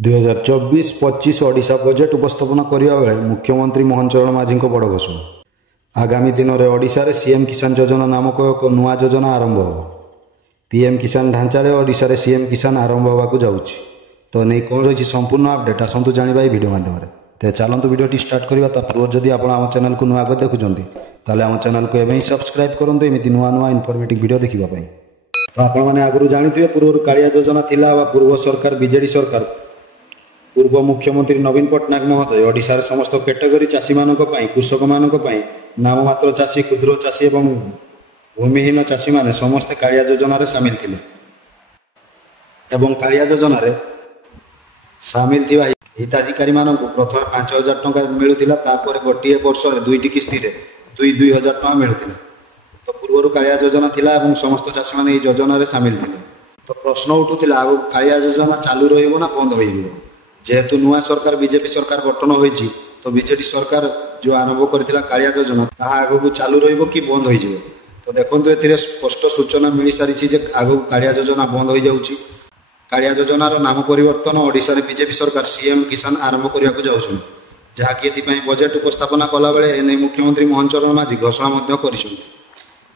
2024-25 Odisha budget उपस्थापन करने बेले मुख्यमंत्री मोहन चरण माझी बड़ घोषणा। आगामी दिन में ओडिशा रे सीएम किसान योजना नामक एक नुआ योजना आरंभ हो। पीएम किसान ढांचा ओडिशा सीएम किसान आरंभ होगा जाऊँगी। तो नहीं कौन रही संपूर्ण अपडेट आसतु जाना वीडियो माध्यम तो चलतु वीडियो स्टार्ट करवा। पूर्व जदि आप आम चैनल को नुआ देखुंत ताले आम चैनल को एवं सब्सक्राइब करूँ एमती नुआ नुआ इनफॉर्मेटिव वीडियो देखापी। तो आपण मैंने आगु जानते पूर्व कालिया योजना थिला पूर्व सरकार बीजेडी सरकार पूर्व मुख्यमंत्री नवीन पट्टनायक महोदय ओडिशार समस्त कैटेगरी चाषी मानक कृषक मानक नाममात्र चाषी क्षुद्र चाषी और भूमिहीन चाषी माने समस्त कालिया योजन सामिल थिले एवं कालिया योजन सामिल थिबा हिताधिकारी मानक प्रथम 5,000 टंका मिलुथिला तापर गोटे वर्ष दुईटी किस्ती रे 2,000 टंका मिलुथिला। तो पूर्व कालिया योजना थिला एवं समस्त चाषी माने एई योजन सामिल थिले। तो प्रश्न उठुथिला आगो कालिया योजना चालू रहिबो ना बंद होइबो। जेहेतु नुआ सरकार बीजेपी सरकार गठन होइछि तो बीजेडी सरकार जो आरंभ करथिला कालिया योजना ताहा आगो चालू रहिबो कि बंद होई जिवो। तो देखंतु एथिरे स्पष्ट सूचना मिली सारिछि जे आगो कालिया योजना बंद होई जाउछि। कालिया योजनार नाम परिवर्तन ओडिशा रे बीजेपी सरकार सीएम किसान आरंभ करिया को जाउछन, जहाँकि एथिपई बजेट उपस्थापना कला बेले एने मुख्यमंत्री मोहन चरण माझी घोषणा मध्य करिछन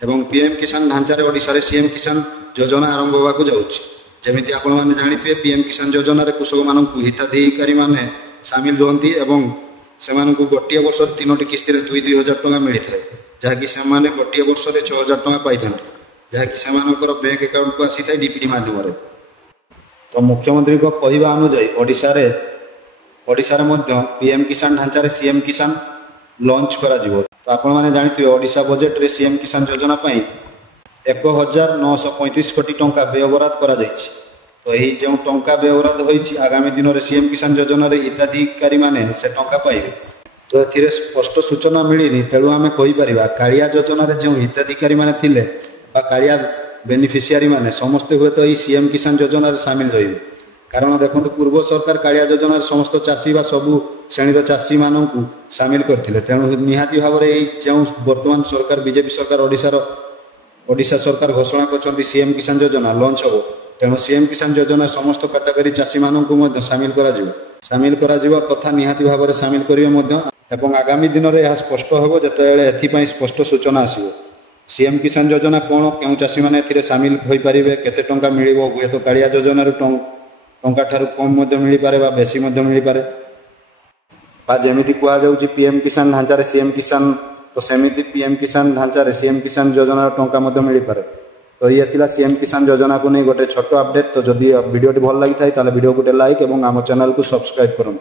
एवं पीएम किसान ढांचा रे ओडिशा रे सीएम किसान योजना आरंभ होगा को जाउछि। जमीती आपण मैंने जानते पीएम किसान योजना कृषक मान हिताधिकारी मैंने सामिल रुहति एवं से गोटे वर्ष 3टी किस्ती 2,000 टंका मिलता है, जहाँकि से गोटे वर्ष 6,000 टंका पाई था, जहाँकि से बैंक अकाउंट को आसी था डीपीडी माध्यम। तो मुख्यमंत्री को कहवा अनुजाई ओडिशा पीएम किसान ढांचा सीएम किसान लॉन्च करा जिवो। तो आपण मैंने जानते ओडिशा बजेट रे सीएम किसान योजना 1,935 कोटी टंका व्ययबराद करा जायछि। तो यही जो टंका व्ययबराद होइछि आगामी दिन में सीएम किसान योजना रे हिताधिकारी माने से टंका पाइबे। तो एथिरे स्पष्ट सूचना मिलिनी, तेणु आम कहीपर कालिया योजना रे जो हिताधिकारी माने थिले बा कालिया बेनिफिशियरी माने समस्ते हुए तो यही सीएम किसान योजना रे सामिल रहिबे। कारण देखो पूर्व सरकार कालिया योजना समस्त चाषी बा सबु श्रेणीर चाषी मानू सामिल करथिले, तेणु निहाती भाव में जो वर्तमान सरकार बीजेपी सरकार ओडिशा सरकार घोषणा कर सीएम किसान योजना लॉन्च हो। तेणु सीएम किसान योजना समस्त कैटेगरी चाषी मानू सामिल करा तथा निहाती भाव में सामिल करें। आगामी दिन में यह स्पष्ट हो जितेबाला एथपाई स्पष्ट सूचना आसो सीएम किसान योजना कौन क्यों चाषी मैंने ए सामिल हो पारे केते टंका मिल हुए तो कालिया योजन टंका ठारू कम मिल पारे बेसी मिल पारे जमी कहुच्छी पीएम किसान ढांचा सीएम किसान तो सेमिति पीएम किसान ढांचा सीएम किसान योजना टंका मिल पारे। तो ये थिला सीएम किसान योजना को नहीं गोटे छोट अपडेट। तो जदि वीडियो भल लगी था वीडियो गोटे लाइक और आम चैनल को सब्सक्राइब करूँ।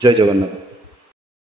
जय जगन्नाथ।